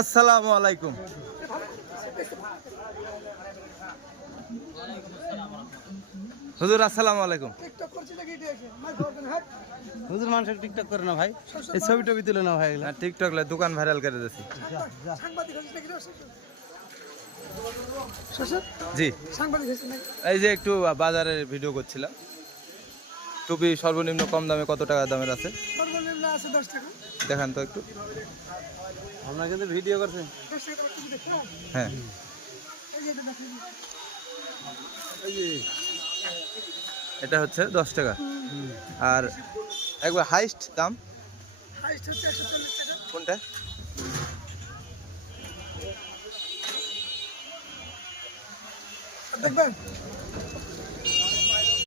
আসসালামু আলাইকুম। হুজুর আসসালামু আলাইকুম। হুজুর মানুষের টিকটক করে না ভাই, এই ছবি টবি তুলে না ভাই। হ্যাঁ টিকটক লে দোকান ভাইরাল করে দিছি। জি এই যে একটু বাজারের ভিডিও করছিলাম। টুপি সর্বনিম্ন কম দামে কত টাকা দামের আছে? সর্বনিম্ন আছে 10 টাকা। দেখান তো একটু। আমরা কিন্তু ভিডিও করছেন। 10 টাকা টুপি দেখো। হ্যাঁ এই যে এটা দেখো। এই যে এটা হচ্ছে 10 টাকা। আর একবার হাইস্ট দাম হাইস্ট হচ্ছে 140 টাকা। কোনটা? দেখবেন